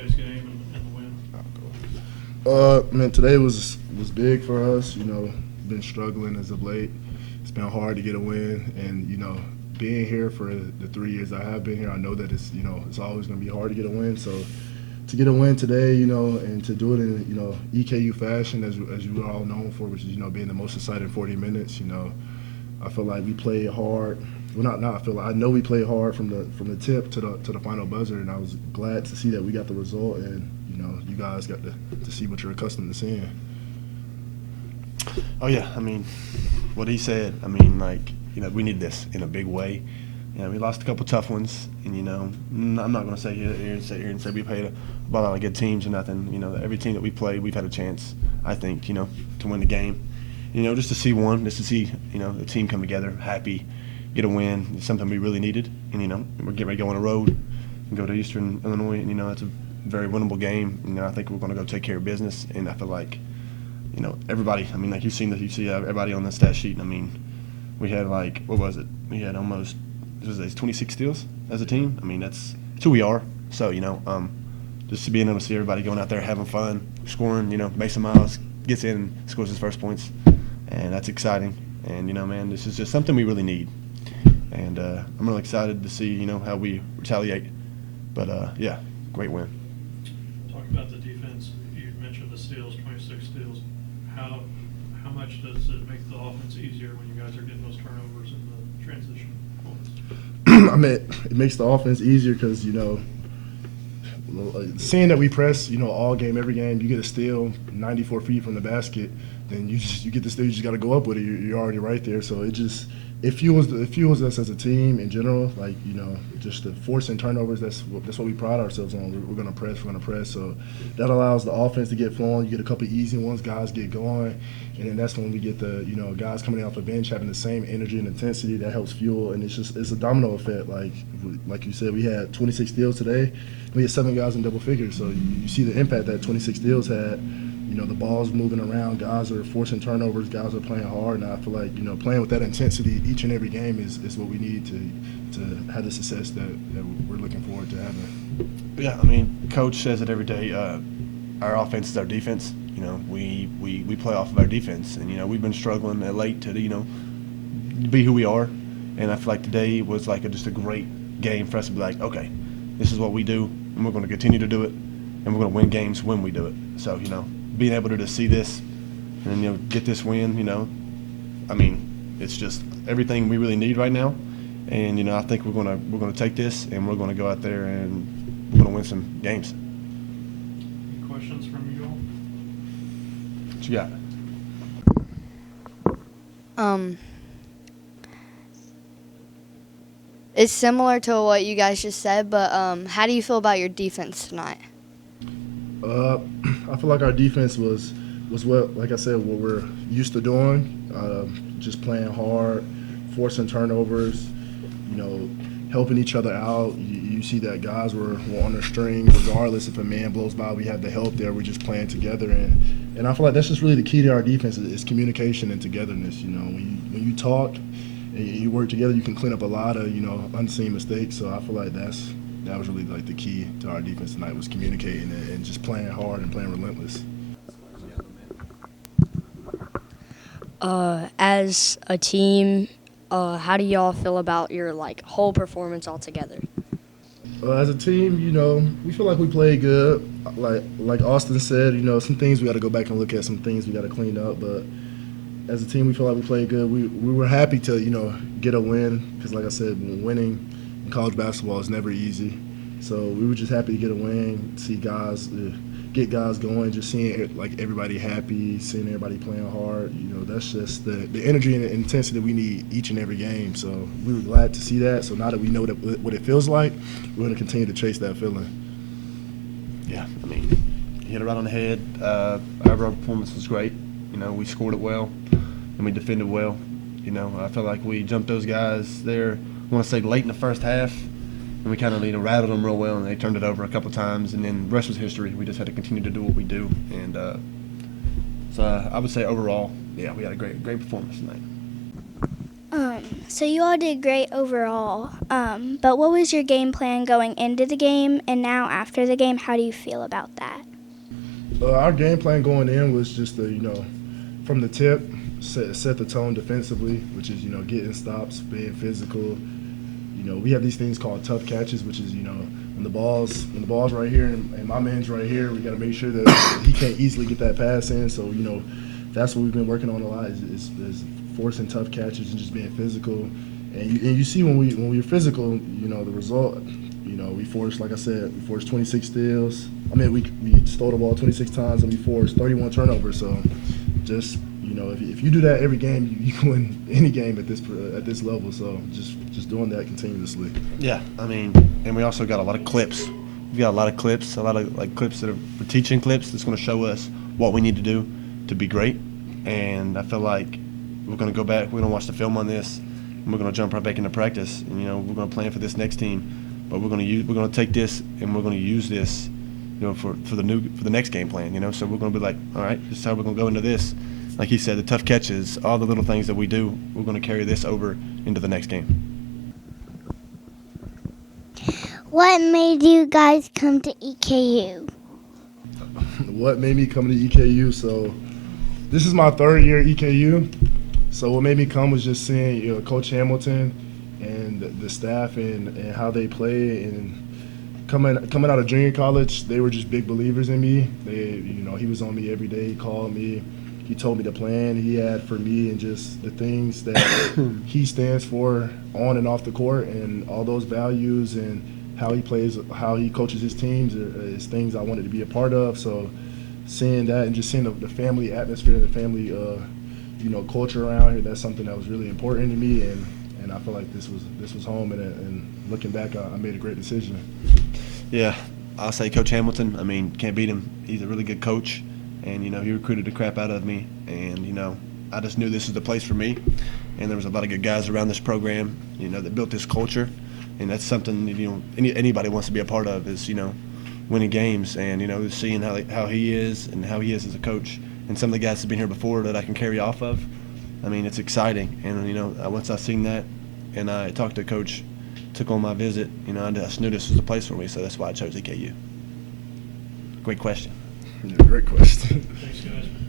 today's game and the win? Man, today was big for us. Been struggling as of late. It's been hard to get a win, and being here for the 3 years I have been here, I know that it's always going to be hard to get a win. So to get a win today, and to do it in EKU fashion, as you are all known for, which is being the most exciting 40 minutes. I feel like we played hard. Well, not I feel like I know we played hard from the tip to the final buzzer, and I was glad to see that we got the result, and you guys got to see what you're accustomed to seeing. Oh yeah, I mean, what he said. I mean, we need this in a big way. We lost a couple tough ones, and I'm not going to sit here and say we played a lot of good teams or nothing. Every team that we played, we've had a chance, I think, to win the game. Just to see the team come together, happy, get a win. It's something we really needed, and we're getting ready to go on the road and go to Eastern Illinois, and that's a very winnable game. I think we're going to go take care of business, and I feel like, everybody. I mean, like you see everybody on the stat sheet. I mean, we had what was it? We had almost 26 steals as a team. I mean, that's who we are. So just being able to see everybody going out there having fun, scoring. Mason Miles gets in and scores his first points, and that's exciting. And man, this is just something we really need. And I'm really excited to see how we retaliate. But yeah, great win. Talk about the defense. You mentioned the steals, 26 steals. How much does it make the offense easier when you guys are getting those turnovers in the transition points? I mean, it makes the offense easier because seeing that we press all game, every game, you get a steal 94 feet from the basket, then you get the steal. You just got to go up with it. You're already right there. So it fuels us as a team in general. Just the forcing turnovers. That's what we pride ourselves on. We're gonna press. We're gonna press. So that allows the offense to get flowing. You get a couple of easy ones. Guys get going, and then that's when we get the guys coming off the bench having the same energy and intensity that helps fuel. And it's a domino effect. Like you said, we had 26 steals today. We had 7 guys in double figures. So you see the impact that 26 steals had. The ball's moving around, guys are forcing turnovers, guys are playing hard, and I feel like, playing with that intensity each and every game is what we need to have the success that we're looking forward to having. Yeah, I mean, Coach says it every day. Our offense is our defense. We play off of our defense, and we've been struggling late to be who we are. And I feel like today was just a great game for us to be like, okay, this is what we do, and we're going to continue to do it, and we're going to win games when we do it. So being able to just see this and get this win, I mean, it's just everything we really need right now. And I think we're gonna take this and we're gonna go out there and we're gonna win some games. Any questions from you all? What you got? It's similar to what you guys just said, but how do you feel about your defense tonight? I feel like our defense was what, like I said, what we're used to doing. Just playing hard, forcing turnovers, helping each other out. You see that guys were on their string, regardless if a man blows by, we have the help there. We're just playing together, and I feel like that's just really the key to our defense is communication and togetherness. When you talk and you work together, you can clean up a lot of unseen mistakes. So I feel like that was really the key to our defense tonight was communicating and just playing hard and playing relentless. As a team, how do y'all feel about your whole performance altogether? As a team, we feel like we played good. Like Austin said, some things we got to go back and look at, some things we got to clean up. But as a team, we feel like we played good. We were happy to get a win because, like I said, winning in college basketball is never easy. So we were just happy to get a win, see guys get guys going, just seeing everybody happy, seeing everybody playing hard. That's just the energy and the intensity we need each and every game. So we were glad to see that. So now that we know what it feels like, we're going to continue to chase that feeling. Yeah, I mean, you hit it right on the head. Our overall performance was great. We scored it well, and we defended well. I felt like we jumped those guys there, I want to say late in the first half, and we kind of rattled them real well, and they turned it over a couple times, and then the rest was history. We just had to continue to do what we do, and so I would say overall, yeah, we had a great performance tonight. So you all did great overall, but what was your game plan going into the game, and now after the game, how do you feel about that? Our game plan going in was just to, from the tip, set the tone defensively, which is, getting stops, being physical. We have these things called tough catches, which is, when the ball's right here and my man's right here, we got to make sure that he can't easily get that pass in. So, that's what we've been working on a lot is forcing tough catches and just being physical. And you see when we're physical, the result. We forced, like I said, 26 steals. I mean, we stole the ball 26 times and we forced 31 turnovers. So, just if you do that every game, you can win any game at this level. So, just doing that continuously. Yeah, I mean, and we also got a lot of clips. We've got a lot of clips, clips that are teaching clips that's going to show us what we need to do to be great. And I feel like we're going to go back. We're going to watch the film on this, and we're going to jump right back into practice. And we're going to plan for this next team. But we're going to take this and we're going to use this, for the next game plan. So we're going to be like, all right, this is how we're going to go into this. Like he said, the tough catches, all the little things that we do, we're going to carry this over into the next game. What made you guys come to EKU? What made me come to EKU? So this is my third year at EKU. So what made me come was just seeing Coach Hamilton and the staff and how they play. And coming out of junior college, they were just big believers in me. He was on me every day. He called me. He told me the plan he had for me and just the things that he stands for on and off the court, and all those values and how he plays, how he coaches his teams is things I wanted to be a part of. So seeing that and just seeing the family atmosphere, the family culture around here, that's something that was really important to me, and I feel like this was home, and looking back, I made a great decision. Yeah, I'll say Coach Hamilton. I mean, can't beat him. He's a really good coach, and he recruited the crap out of me, and I just knew this was the place for me, and there was a lot of good guys around this program, that built this culture, and that's something anybody wants to be a part of is winning games, and seeing how he is and how he is as a coach, and some of the guys that have been here before that I can carry off of. I mean, it's exciting, and once I seen that, and I talked to Coach, took on my visit, I just knew this was the place for me, so that's why I chose EKU. Great question. Yeah, great question. Thanks, guys.